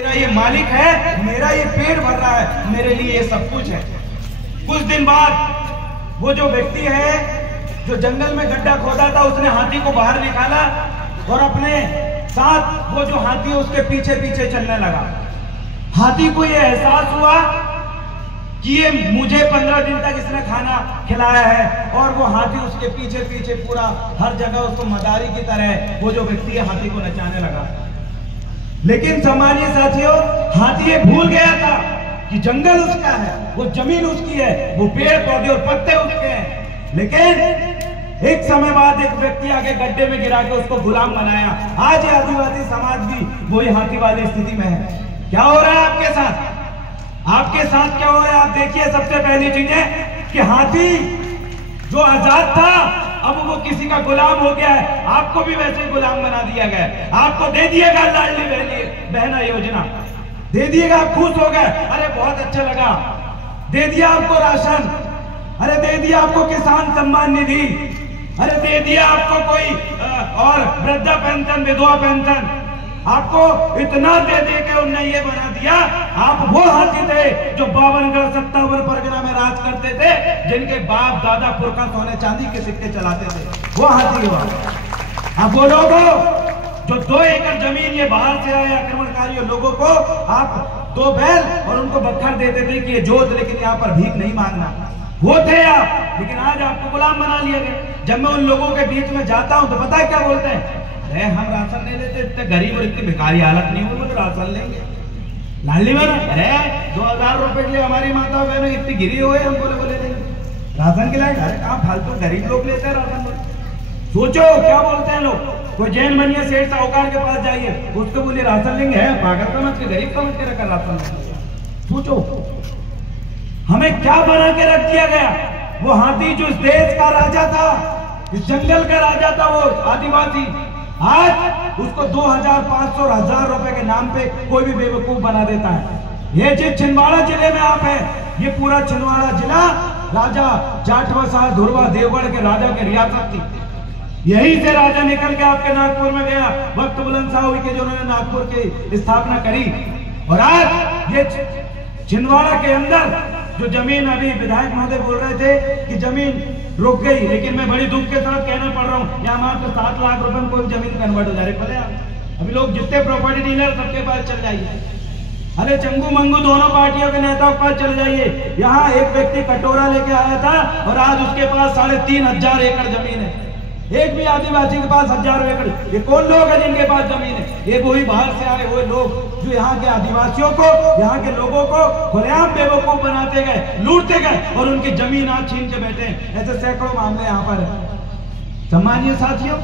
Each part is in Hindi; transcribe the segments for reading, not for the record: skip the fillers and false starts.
मेरा ये मालिक है, मेरा ये पेट भर रहा है, मेरे लिए ये सब कुछ है। कुछ दिन बाद वो जो व्यक्ति है जो जंगल में गड्ढा खोदा था, उसने हाथी को बाहर निकाला और अपने साथ वो जो हाथी है उसके पीछे पीछे चलने लगा। हाथी को ये एहसास हुआ कि ये मुझे 15 दिन तक इसने खाना खिलाया है, और वो हाथी उसके पीछे पीछे पूरा हर जगह उसको मदारी की तरह वो जो व्यक्ति है हाथी को नचाने लगा। लेकिन सम्मानीय साथियों, हाथी ये भूल गया था कि जंगल उसका है, वो जमीन उसकी है, वो पेड़ पौधे और पत्ते उसके हैं। लेकिन एक समय बाद एक व्यक्ति आके गड्ढे में गिरा के उसको गुलाम बनाया। आज ये आदिवासी समाज भी वही हाथी वाली स्थिति में है। क्या हो रहा है आपके साथ? आपके साथ क्या हो रहा है? आप देखिए, सबसे पहली चीज है कि हाथी जो आजाद था अब वो किसी का गुलाम हो गया है। आपको भी वैसे गुलाम बना दिया गया है। आपको दे दिएगा लाडली बहना योजना, दे दिएगा, आप खुश हो गए, अरे बहुत अच्छा लगा, दे दिया आपको राशन, अरे दे दिया आपको किसान सम्मान निधि, अरे दे दिया आपको कोई और वृद्धा पेंशन, विधवा पेंशन, आपको इतना दे दे के उन्होंने ये बना दिया। आप वो हाथी थे जो 52 57 परगना में राज करते थे, जिनके बाप दादा पुरखा सोने चांदी के सिक्के चलाते थे, वो हाथी हुआ। अब वो लोग जो 2 एकड़ जमीन ये बाहर से आए आक्रमणकारियों लोगों को आप 2 बैल और उनको बख्तर देते थे कि ये जोत, लेकिन यहाँ पर भीख नहीं मांगना, वो थे आप। लेकिन आज आपको गुलाम बना लिया गया। जब मैं उन लोगों के बीच में जाता हूं तो पता है क्या बोलते हैं? अरे हम राशन नहीं लेते, इतने गरीब और इतनी भिखारी हालत नहीं हो तो राशन लेंगे। लाडली बहन, अरे 2000 रुपए के लिए हमारी माता बहन इतनी गिरी हुई, हम बोले देंगे राशन के लायक। अरे कहाँ फालतू गरीब लोग लेते हैं राशन। सोचो क्या बोलते हैं लोग। कोई जैन बनिया सेठ साहूकार के पास जाइए, उसको बोलिए राशन लेंगे, है पागल समझ के, गरीब समझ के रखा राशन लेंगे। सोचो हमें क्या बना के रख दिया गया। वो हाथी जो इस देश का राजा था, इस जंगल का राजा था, वो आदिवासी, आज उसको 2000 500 और 1000 रुपए के नाम पे कोई भी बेवकूफ बना देता है। ये जिस छिंदवाड़ा जिले में आप हैं, ये पूरा छिंदवाड़ा जिला राजा जाटवसा धुरवा देवगढ़ के राजा की रियासत थी। यही से राजा निकल के आपके नागपुर में गया, वक्त बुलंद साहब के जो उन्होंने नागपुर की स्थापना करी। और आज ये छिंदवाड़ा के अंदर जो जमीन, अभी विधायक महोदय बोल रहे थे कि जमीन रुक गई, लेकिन मैं बड़ी दुख के साथ कहना पड़ रहा हूँ, यहाँ मात्र 7 लाख रुपए में कोई जमीन कन्वर्ट हो जा रही है। अभी लोग जितने प्रॉपर्टी डीलर सबके पास चल जाइए, अरे चंगू मंगू दोनों पार्टियों के नेताओं के पास चले जाइए। यहाँ एक व्यक्ति कटोरा लेके आया था और आज उसके पास 3500 एकड़ जमीन है। एक भी आदिवासी के पास 1000 एकड़। ये कौन लोग हैं जिनके पास जमीन है? ये वही बाहर से आए हुए लोग जो यहाँ के आदिवासियों को, यहाँ के लोगों को खुलेआम बेवकूफ बनाते गए, लूटते गए और उनकी जमीन आज छीन के बैठे हैं। ऐसे सैकड़ों मामले यहाँ पर है। सम्मानीय साथियों,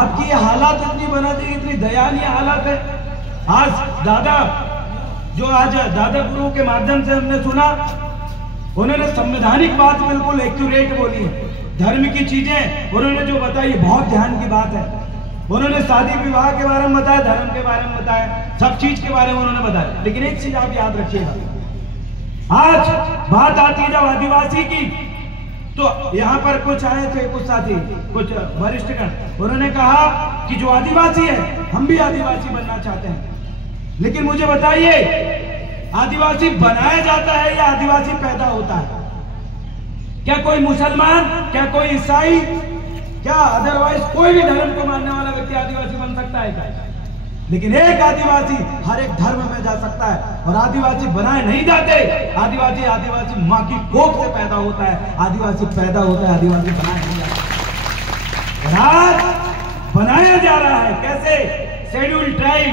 आपकी ये हालात इतनी बना दी, इतनी दयनीय हालत है। आज दादा गुरु के माध्यम से हमने सुना, उन्होंने संवैधानिक बात बिल्कुल एक्यूरेट बोली है। धर्म की चीजें उन्होंने जो बताई बहुत ध्यान की बात है। उन्होंने शादी विवाह के बारे में बताया, धर्म के बारे में बताया, सब चीज के बारे में उन्होंने बताया। लेकिन एक चीज आप याद रखिएगा, आज बात आती है जब आदिवासी की, तो यहाँ पर कुछ आए थे, कुछ साथी, कुछ वरिष्ठगण, उन्होंने कहा कि जो आदिवासी है हम भी आदिवासी बनना चाहते हैं। लेकिन मुझे बताइए, आदिवासी बनाया जाता है या आदिवासी पैदा होता है? क्या कोई मुसलमान, क्या कोई ईसाई, क्या अदरवाइज कोई भी धर्म को मानने वाला व्यक्ति आदिवासी बन सकता है क्या? लेकिन एक आदिवासी हर एक धर्म में जा सकता है। और आदिवासी बनाए नहीं जाते। आदिवासी माँ की कोख से पैदा होता है, आदिवासी पैदा होता है, आदिवासी बनाया नहीं जाता। आज बनाया जा रहा है कैसे? शेड्यूल ट्राइब,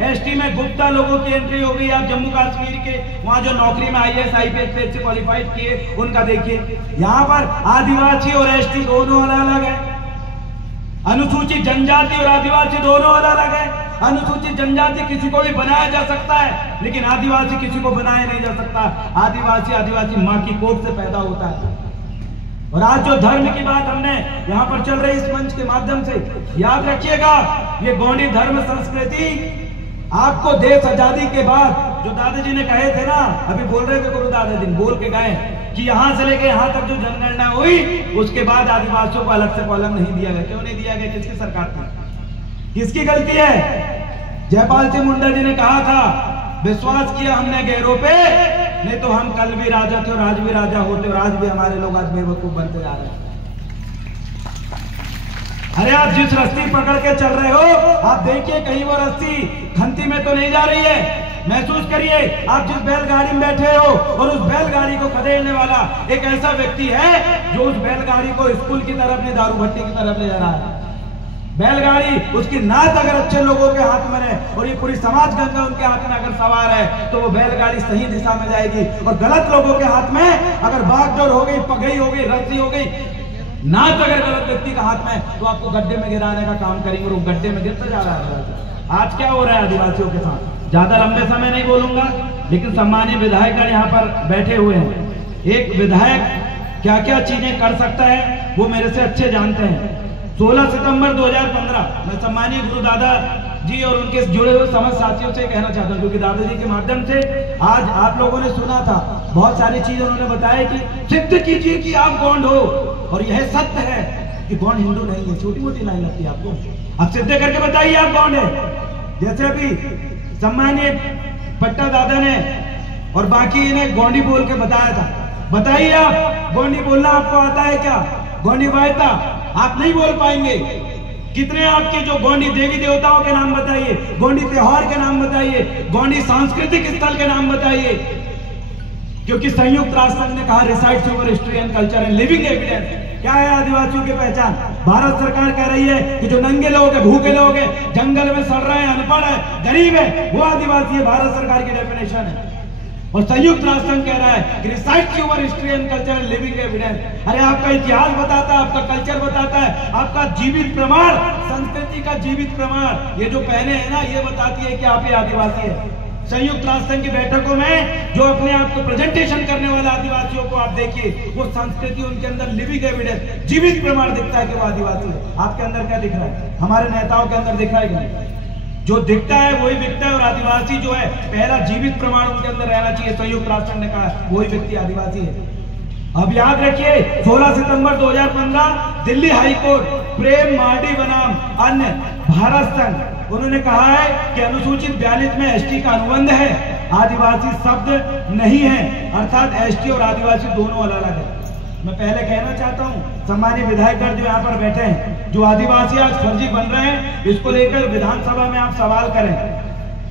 एसटी में गुप्ता लोगों की एंट्री हो गई। आप जम्मू कश्मीर के वहां जो नौकरी में IAS IPS से क्वालिफाइड किए, उनका देखिए। यहाँ पर आदिवासी और एसटी दोनों अलग है। अनुसूचित जनजाति और आदिवासी दोनों अलग है। अनुसूचित जनजाति किसी को भी बनाया जा सकता है, लेकिन आदिवासी किसी को बनाया नहीं जा सकता। आदिवासी माँ की कोख से पैदा होता है। और आज जो धर्म की बात हमने यहाँ पर चल रही इस मंच के माध्यम से, याद रखिएगा, ये गौंडी धर्म संस्कृति आपको देश आजादी के बाद जो दादाजी ने कहे थे ना, अभी बोल रहे थे गुरु दादाजी बोल के गए कि यहाँ से लेके यहाँ तक जो जनगणना हुई, उसके बाद आदिवासियों को अलग से कॉलम नहीं दिया गया। क्यों नहीं दिया गया? किसकी सरकार थी? किसकी गलती है? जयपाल सिंह मुंडा जी ने कहा था, विश्वास किया हमने गैरों पे, नहीं तो हम कल भी राजा थे और आज भी राजा होते, और आज भी हमारे लोग आज बेवकूफ बनते जा रहे हैं। अरे आप जिस रस्सी पकड़ के चल रहे हो, आप देखिए कहीं वो रस्सी खंती में तो नहीं जा रही है। महसूस करिए, आप जिस बैलगाड़ी में बैठे हो और उस बैलगाड़ी को खदेड़ने वाला एक ऐसा व्यक्ति है जो उस बैलगाड़ी को स्कूल की तरफ नहीं, दारू भट्टी की तरफ ले जा रहा है। बैलगाड़ी उसकी नात अगर अच्छे लोगों के हाथ में है और ये पूरी समाज गंगा उनके हाथ में अगर सवार है, तो वो बैलगाड़ी सही दिशा में जाएगी। और गलत लोगों के हाथ में अगर बागडोर हो गई, पगई हो गई, रस्सी हो गई, नात अगर गलत व्यक्ति का हाथ में, तो आपको गड्ढे में गिराने का काम करेंगे और वो गड्ढे में गिरता जा रहा है। आज क्या हो रहा है आदिवासियों के साथ, ज्यादा लंबे समय नहीं बोलूंगा, लेकिन सम्मानीय विधायक यहाँ पर बैठे हुए हैं। एक विधायक क्या क्या चीजें कर सकता है वो मेरे से अच्छे जानते हैं। 16 सितंबर 2015 मैं सम्मानीय गुरु दादा जी और उनके जुड़े हुए समस्त साथियों से कहना चाहता हूँ, क्योंकि दादाजी के माध्यम से आज आप लोगों ने सुना था, बहुत सारी चीजें उन्होंने बताया कि सिद्ध कीजिए कि आप गौंड हो, और यह सत्य है कि गौंड हिंदू नहीं है। छोटी मोटी लाइन लगती है आपको, अब सिद्ध करके बताइए आप गौंड है। जैसे अभी सम्मानीय पट्टा दादा ने और बाकी इन्हें गोंडी बोल के बताया था, बताइए आप गोंडी बोलना आपको आता है क्या? गोंडी वायता आप नहीं बोल पाएंगे। कितने आपके जो गोंडी देवी देवताओं के नाम बताइए, गोंडी त्योहार के नाम बताइए, गोंडी सांस्कृतिक स्थल के नाम बताइए। क्योंकि संयुक्त राष्ट्र संघ ने कहा resides over history and culture and living evidence. क्या है आदिवासियों की पहचान? भारत सरकार कह रही है कि जो नंगे लोग हैं, भूखे लोग हैं, जंगल में सड़ रहे हैं, अनपढ़ है, गरीब है, वो आदिवासी है। भारत सरकार की डेफिनेशन है। और संयुक्त राष्ट्र संघ कह रहा है कि resides over history and culture and living evidence. अरे आपका इतिहास बताता है, आपका कल्चर बताता है, आपका जीवित प्रमाण, संस्कृति का जीवित प्रमाण, ये जो पहने हैं ना, ये बताती है कि आप ये आदिवासी है। संयुक्त राष्ट्र संघ की बैठकों में जो अपने आप को प्रेजेंटेशन करने वाले आदिवासियों को आप देखिए, वो संस्कृति उनके अंदर लिविंग एविडेंस, जीवित प्रमाण दिखता है कि वो आदिवासी है। आपके अंदर क्या दिख रहा है? हमारे नेताओं के अंदर दिख रहा है कि नहीं? जो दिखता है वही दिखता है, और आदिवासी जो है पहला जीवित प्रमाण उनके अंदर रहना चाहिए। संयुक्त राष्ट्र संघ ने कहा वही व्यक्ति आदिवासी है। अब याद रखिए 16 सितंबर 2015 दिल्ली हाईकोर्ट प्रेम मार्डी बनाम अन्य भारत संघ, उन्होंने कहा है कि अनुसूचित 42 में एसटी का अनुबंध है, आदिवासी शब्द नहीं है, अर्थात एसटी और आदिवासी दोनों अलग अलग है। मैं पहले कहना चाहता हूं, सम्मानीय विधायकगण जो यहाँ पर बैठे हैं, जो आदिवासी आज फर्जी बन रहे हैं, इसको लेकर विधानसभा में आप सवाल करें,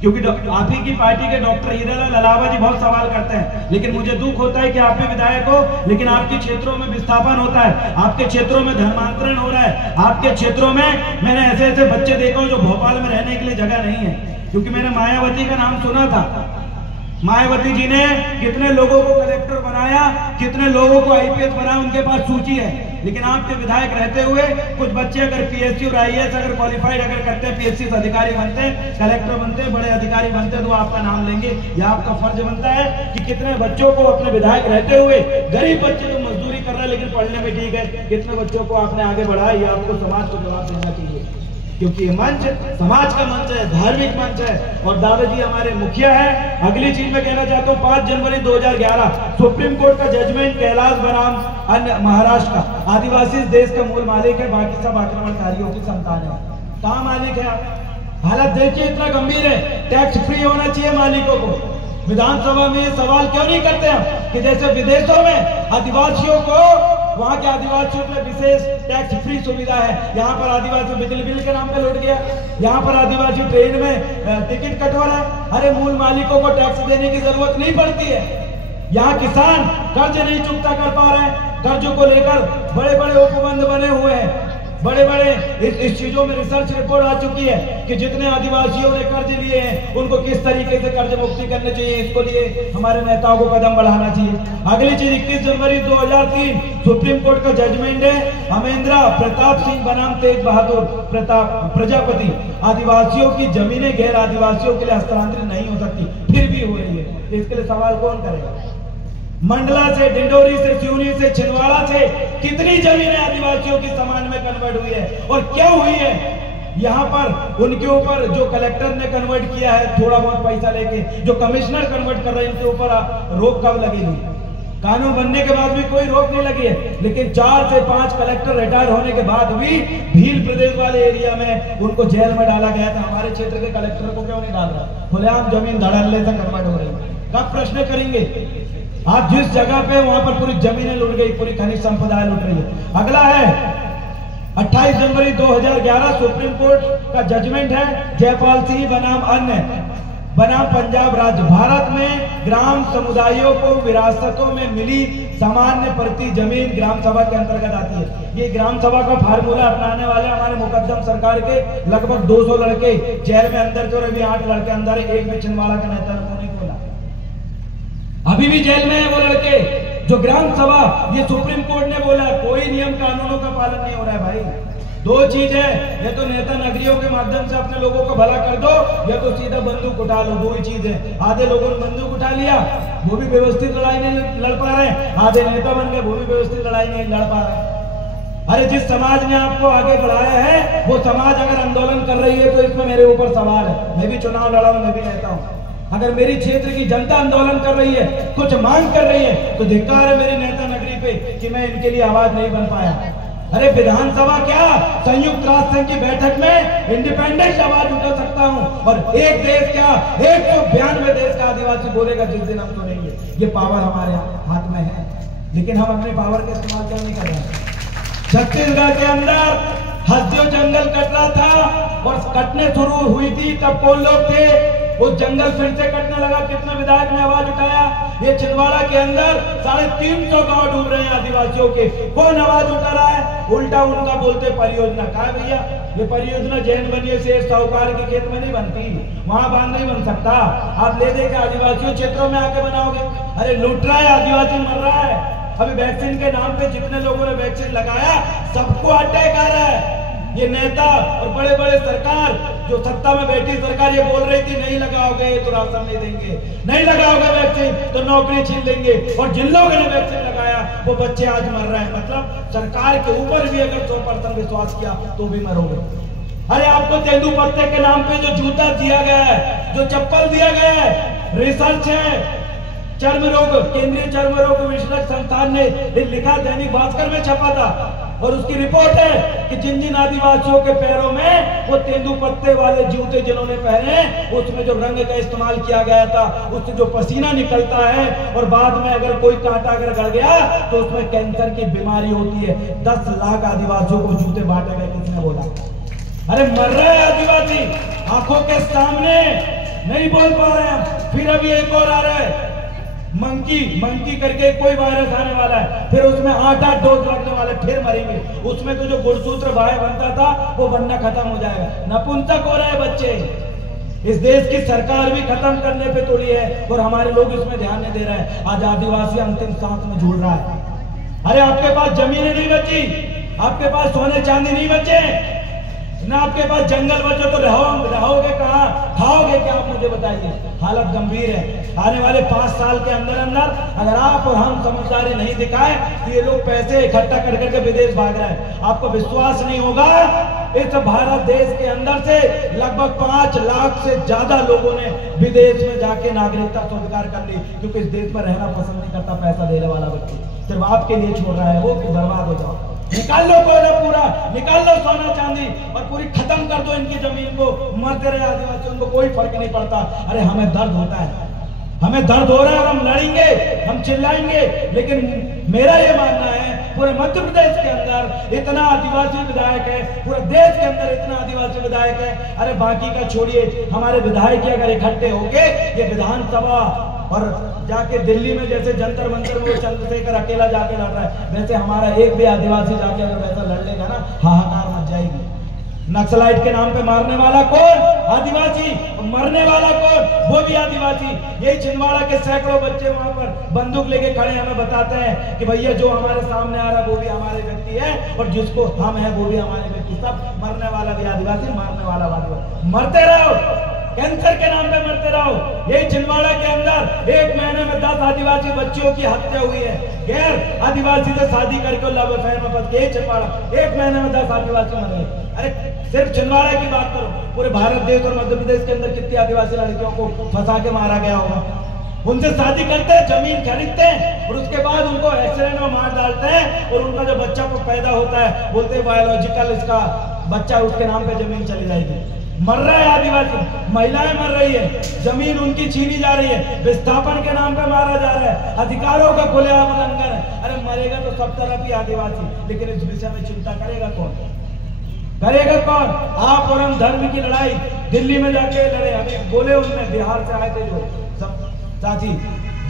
क्योंकि आप ही की पार्टी के डॉक्टर हीरालाल अलावा जी बहुत सवाल करते हैं। लेकिन मुझे दुख होता है कि आप भी विधायक हो, लेकिन आपके क्षेत्रों में विस्थापन होता है, आपके क्षेत्रों में धर्मांतरण हो रहा है, आपके क्षेत्रों में मैंने ऐसे ऐसे बच्चे देखा हो जो भोपाल में रहने के लिए जगह नहीं है। क्योंकि मैंने मायावती का नाम सुना था, मायावती जी ने कितने लोगों को कलेक्टर बनाया, कितने लोगों को आईपीएस बनाया, उनके पास सूची है। लेकिन आपके विधायक रहते हुए कुछ बच्चे अगर पीएससी और आईएएस अगर क्वालिफाइड अगर करते हैं, पीएससी से अधिकारी बनते हैं, कलेक्टर बनते हैं, बड़े अधिकारी बनते हैं, तो आपका नाम लेंगे। यह आपका फर्ज बनता है कि कितने बच्चों को अपने विधायक रहते हुए, गरीब बच्चे जो मजदूरी कर रहे हैं लेकिन पढ़ने में ठीक है, कितने बच्चों को आपने आगे बढ़ाया, ये आपको समाज को जवाब देना चाहिए। क्योंकि ये मंच समाज का मंच है, धार्मिक मंच है, और दादाजी हमारे मुखिया है। अगली चीज मैं कहना चाहता हूँ, 5 जनवरी 2011 सुप्रीम कोर्ट का जजमेंट कैलाश बनाम अन्य महाराष्ट्र का, आदिवासी इस देश का मूल मालिक है, बाकी सब आक्रमणकारियों की संतान है। कहाँ मालिक है आप? हालत देखिए, इतना गंभीर है। टैक्स फ्री होना चाहिए मालिकों को। विधानसभा में ये सवाल क्यों नहीं करते हम कि जैसे विदेशों में आदिवासियों को, वहां के आदिवासियों पर विशेष टैक्स फ्री सुविधा है, यहाँ पर आदिवासी बिजली बिल के नाम पे लौट गया, यहाँ पर आदिवासी ट्रेन में टिकट कटवा रहा है। अरे मूल मालिकों को टैक्स देने की जरूरत नहीं पड़ती है। यहाँ किसान कर्ज नहीं चुकता कर पा रहे हैं, कर्जों को लेकर बड़े बड़े उपबंध बने हुए हैं, बड़े बड़े इस चीजों में रिसर्च रिपोर्ट आ चुकी है कि जितने आदिवासियों ने कर्ज लिए हैं उनको किस तरीके से कर्ज मुक्ति करनी चाहिए। इसको लिए हमारे नेताओं को कदम बढ़ाना चाहिए। अगली चीज 21 जनवरी 2003 सुप्रीम कोर्ट का जजमेंट है, अमेंद्रा प्रताप सिंह बनाम तेज बहादुर प्रजापति, आदिवासियों की जमीनें गैर आदिवासियों के लिए हस्तांतरित नहीं हो सकती, फिर भी हो रही है। इसके लिए सवाल कौन करेगा? मंडला से, डिंडोरी से, सिवनी से, छिंदवाड़ा से कितनी जमीनें आदिवासियों की समान में कन्वर्ट हुई है, और क्या हुई है? यहाँ पर उनके ऊपर जो कलेक्टर ने कन्वर्ट किया है थोड़ा बहुत पैसा लेके, जो कमिश्नर कन्वर्ट कर रहे हैं, इनके ऊपर रोक कब लगेगी? कानून बनने के बाद भी कोई रोक नहीं लगी है, लेकिन 4 से 5 कलेक्टर रिटायर होने के बाद भी भील प्रदेश वाले एरिया में उनको जेल में डाला गया था। हमारे क्षेत्र के कलेक्टर को क्यों नहीं डाल रहा? खुलेआम जमीन धड़ल्ले से कन्वर्ट हो रही है। कब प्रश्न करेंगे? आप जिस जगह पे वहां पर पूरी जमीनें लुट गई, पूरी खनिज संपदा लुट रही है। अगला है 28 जनवरी 2011 सुप्रीम कोर्ट का जजमेंट है, जयपाल सिंह बनाम अन्य बनाम पंजाब राज्य। भारत में ग्राम समुदायों को विरासतों में मिली सामान्य प्रति जमीन ग्राम सभा के अंतर्गत आती है। ये ग्राम सभा का फार्मूला अपनाने वाले हमारे मुकद्दम सरकार के लगभग 200 लड़के जेल में अंदर जो अभी 8 लड़के अंदर, एक भी छिंदवाड़ा का नेता नहीं खोला, अभी भी जेल में है वो लड़के। जो ग्राम सभा, ये सुप्रीम कोर्ट ने बोला कोई नियम कानूनों का पालन नहीं हो रहा है भाई। 2 चीज है, या तो नेता नगरियों के माध्यम से अपने लोगों को भला कर दो, या तो सीधा बंदूक उठा लो। 2 ही चीज है। आधे लोगों ने बंदूक उठा लिया, वो भी व्यवस्थित लड़ाई नहीं लड़ पा रहे, आधे नेता बन गए, वो भी व्यवस्थित लड़ाई नहीं लड़ पा रहे। अरे जिस समाज ने आपको आगे बढ़ाया है वो समाज अगर आंदोलन कर रही है तो इसमें मेरे ऊपर सवाल है। मैं भी चुनाव लड़ा हूं, मैं भी नेता हूं। अगर मेरी क्षेत्र की जनता आंदोलन कर रही है, कुछ मांग कर रही है, तो धिक्कार है मेरी नेता नगरी पे कि मैं इनके लिए आवाज नहीं बन पाया। अरे विधानसभा क्या, संयुक्त राष्ट्र संघ की बैठक में इंडिपेंडेंट आवाज उठा सकता हूं, और एक देश क्या 192 देश का आदिवासी बोलेगा जिस दिन हम सुनेंगे। ये पावर हमारे हाथ में है, लेकिन हम अपने पावर का इस्तेमाल क्यों नहीं कर रहे? छत्तीसगढ़ के अंदर हसदेव जंगल कट रहा था और कटने शुरू हुई थी, तब कौन लोग थे? वो जंगल फिर से कटने लगा, कितने विधायक ने आवाज उठाया? ये छिंदवाड़ा के अंदर 350 गांव डूब रहे हैं आदिवासियों के, कौन आवाज उठा रहा है? उल्टा उनका बोलते परियोजना। कहा भैया ये परियोजना जैन बनिए से साहूकार के खेत में नहीं बनती, वहां बांध नहीं बन सकता, आप ले देके आदिवासियों क्षेत्रों में आके बनाओगे। अरे लूट रहा है, आदिवासी मर रहा है। अभी वैक्सीन के नाम पे जितने लोगों ने वैक्सीन लगाया सबको अटैक आ रहा है। ये नेता और बड़े बड़े सरकार, जो सत्ता में बैठी सरकार, ये बोल रही थी नहीं लगाओगे तो राशन नहीं देंगे, नहीं लगाओगे वैक्सीन तो नौकरी छीन लेंगे, और जिन लोगों ने वैक्सीन लगाया वो बच्चे आज मर रहे हैं। मतलब सरकार के ऊपर भी अगर 100% विश्वास किया तो भी मरोगे। अरे आपको तेंदुपत्ते के नाम पे जो जूता दिया गया है, जो चप्पल दिया गया है, रिसर्च है, चर्म रोग, केंद्रीय चर्म रोग विशेषज्ञ संस्थान ने लिखा, दैनिक भास्कर में छपा था, और उसकी रिपोर्ट है कि जिन जिन आदिवासियों के पैरों में वो तेंदुपत्ते वाले जूते जिन्होंने पहने, उसमें जो रंग का इस्तेमाल किया गया था, उससे जो पसीना निकलता है और बाद में अगर कोई कांटा अगर गड़ गया तो उसमें कैंसर की बीमारी होती है। 10 लाख आदिवासियों को जूते बांटे गए, किसने बोला? अरे मर रहे हैं आदिवासी आंखों के सामने, नहीं बोल पा रहे हैं। फिर अभी एक और आ रहा है, मंकी करके कोई वायरस आने वाला है, फिर उसमें 8 डोज लगने वाले, फिर मरेंगे। उसमें तो जो गुणसूत्र बाह्य बनता था वो बनना खत्म हो जाएगा। नपुंसक हो रहे बच्चे। इस देश की सरकार भी खत्म करने पे तुली है और हमारे लोग इसमें ध्यान नहीं दे रहे हैं। आज आदिवासी अंतिम सांस में झूल रहा है। अरे आपके पास जमीनें नहीं बची, आपके पास सोने चांदी नहीं बचे, ना आपके पास जंगल बचे, तो रहोगे कहाँ, खाओगे क्या? आप मुझे बताइए। हालत गंभीर है। आने वाले 5 साल के अंदर अगर आप और हम समझदारी नहीं दिखाए तो ये लोग पैसे इकट्ठा कर करके विदेश भाग रहे हैं। आपको विश्वास नहीं होगा, इस भारत देश के अंदर से लगभग 5 लाख से ज्यादा लोगों ने विदेश में जाके नागरिकता स्वीकार कर ली, क्योंकि इस देश में रहना पसंद नहीं करता पैसा देने वाला व्यक्ति, सिर्फ आपके लिए छोड़ रहा है वो कि बर्बाद हो जाओ। निकाल लो कोयला पूरा, निकाल लो सोना चांदी और पूरी खत्म कर दो इनकी जमीन को। मरते रहे आदिवासी, उनको कोई फर्क नहीं पड़ता। अरे हमें दर्द होता है, हमें दर्द हो रहा है और हम लड़ेंगे, हम चिल्लाएंगे, लेकिन मेरा ये मानना है पूरे मध्य प्रदेश के अंदर इतना आदिवासी विधायक है, पूरे देश के अंदर इतना आदिवासी विधायक है। अरे बाकी का छोड़िए, हमारे विधायक अगर इकट्ठे होके ये विधानसभा और जाके दिल्ली में जैसे जंतर मंतर में वो चंद्रशेखर अकेला जाके लड़ रहा है, वैसे हमारा एक भी आदिवासी जाके अगर वैसा लड़ लेगा ना, हाहाकार मच जाएगी। नक्सलाइट के नाम पे मारने वाला कौन? आदिवासी। मरने वाला कौन? वो भी आदिवासी। यही छिंदवाड़ा के सैकड़ों बच्चे वहां पर बंदूक लेके खड़े हमें बताते हैं कि भैया जो हमारे सामने आ रहा है वो भी हमारे व्यक्ति है, और जिसको हम है वो भी हमारे व्यक्ति। सब मरने वाला भी आदिवासी, मारने वाला आदिवासी। मरते रहो, कैंसर के नाम पे मरते रहो। यही छिंदवाड़ा के अंदर 1 महीने में 10 आदिवासी बच्चियों की हत्या हुई है। गैर आदिवासी से शादी करके लव अफेयर में फंस के छिंदवाड़ा 1 महीने में 10 आदिवासी मर गए। अरे सिर्फ छिंदवाड़ा की बात करो, पूरे भारत देश और मध्य प्रदेश के अंदर कितनी आदिवासी लड़कियों को फंसा के मारा गया होगा? उनसे शादी करते हैं, जमीन खरीदते हैं और उसके बाद उनको एक्सीडेंट में मार डालते हैं और उनका जो बच्चा को पैदा होता है बोलते हैं बायोलॉजिकल इसका बच्चा उसके नाम पे जमीन चली जाएगी। मर रहा है आदिवासी, महिलाएं मर रही है, जमीन उनकी छीनी जा रही है, विस्थापन के नाम पे मारा जा रहा है, अधिकारों का खुलेआम उल्लंघन है। अरे मरेगा तो सब तरफ ही आदिवासी, लेकिन इस विषय में चिंता करेगा कौन? करेगा कौन? आप और हम धर्म की लड़ाई दिल्ली में जाके लड़े। अभी बोले उनने, बिहार से आए थे जो साथी,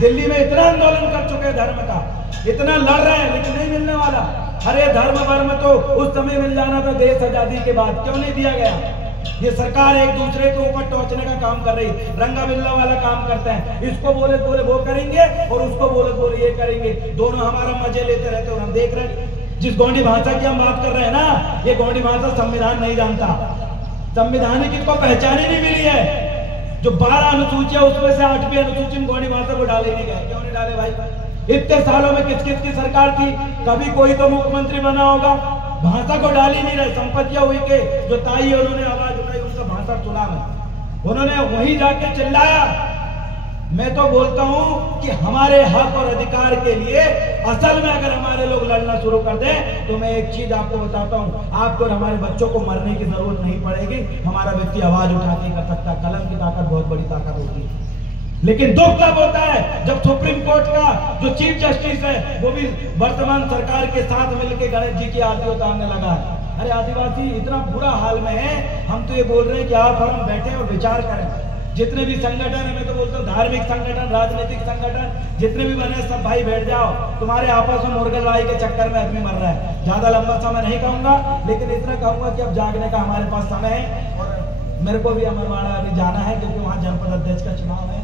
दिल्ली में इतना आंदोलन कर चुके हैं धर्म का, इतना लड़ रहे हैं, लेकिन नहीं मिलने वाला। अरे धर्म वर्म तो उस समय मिल जाना था देश आजादी के बाद, क्यों नहीं दिया गया? ये सरकार एक दूसरे के ऊपर टोचने का काम कर रही, रंगा बिल्ला वाला काम करते हैं। इसको बोले बोले वो करेंगे और उसको बोले बोले ये करेंगे, दोनों हमारा मजे लेते रहते और हम देख रहे हैं। जिस गोंडी भाषा की हम बात कर रहे हैं ना, ये गोंडी भाषा संविधान नहीं जानता, संविधान की इसको पहचान ही नहीं मिली है। जो 12 अनुसूचियां उसमें से 8वीं अनुसूची में गोंडी भाषा को डाले नहीं गए। क्यों नहीं डाले भाई? इतने सालों में किस किस की सरकार थी? कभी कोई तो मुख्यमंत्री बना होगा, भाषा को डाल ही नहीं रहे। संपत्तियां हुई के जो ताई है उन्होंने आवाज उठाई, उनका भाषा सुना में उन्होंने वहीं जाके चिल्लाया। मैं तो बोलता हूं कि हमारे हक और अधिकार के लिए असल में अगर हमारे लोग लड़ना शुरू कर दें तो मैं एक चीज आपको बताता हूं, आपको और हमारे बच्चों को मरने की जरूरत नहीं पड़ेगी। हमारा व्यक्ति आवाज उठा के कर सकता है, कलम की ताकत बहुत बड़ी ताकत होती है। लेकिन दुख तब होता है जब सुप्रीम कोर्ट का जो चीफ जस्टिस है वो भी वर्तमान सरकार के साथ मिलकर गणेश जी की आरती उतारने लगा है। अरे आदिवासी इतना बुरा हाल में है, हम तो ये बोल रहे हैं कि आप और हम बैठे और विचार करें। जितने भी संगठन है, मैं तो बोलता हूँ धार्मिक संगठन, राजनीतिक संगठन, जितने भी बने सब भाई बैठ जाओ। तुम्हारे आपस में मुर्गलवाई के चक्कर में आदमी मर रहा है। ज्यादा लंबा समय नहीं कहूंगा, लेकिन इतना कहूंगा कि अब जागने का हमारे पास समय है। और मेरे को भी अमरवाड़ा अभी जाना है क्योंकि वहाँ जनपद अध्यक्ष का चुनाव है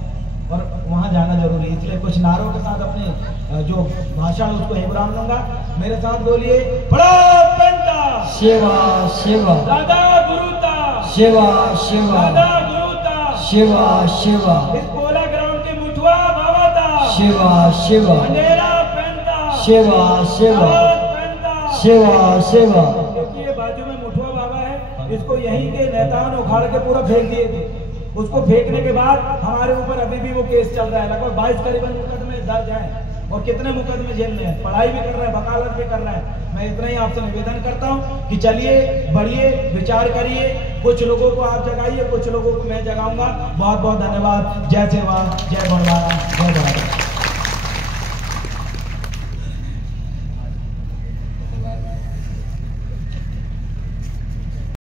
और वहाँ जाना जरूरी है, इसलिए कुछ नारों के साथ अपने जो भाषण उसको ही बुला लूंगा। मेरे साथ बोलिए, बड़ा पेंटा सेवा सेवा, दादा गुरुता सेवा सेवा, दादा गुरुता सेवा सेवा, इस पोला ग्राउंड की मुठुआ बाबा था, सेवा सेवा, अंधेरा पेंटा सेवा सेवा, पेंटा सेवा सेवा। क्योंकि ये बाजू में मुठुआ बाबा है, इसको यहीं के नेताओं ने उखाड़ के पूरा फेंक दिए थे। उसको फेंकने के बाद हमारे ऊपर अभी भी वो केस चल रहा है, लगभग 22 करीबन मुकदमे दर्ज हैं और कितने मुकदमे जेल में है, पढ़ाई भी कर रहा है, वकालत भी कर रहा है। मैं इतना ही आपसे निवेदन करता हूँ कि चलिए बढ़िए, विचार करिए, कुछ लोगों को आप जगाइए, कुछ लोगों को मैं जगाऊंगा। बहुत बहुत धन्यवाद। जय सेवा, जय बड़वाड़ा, जय भारत।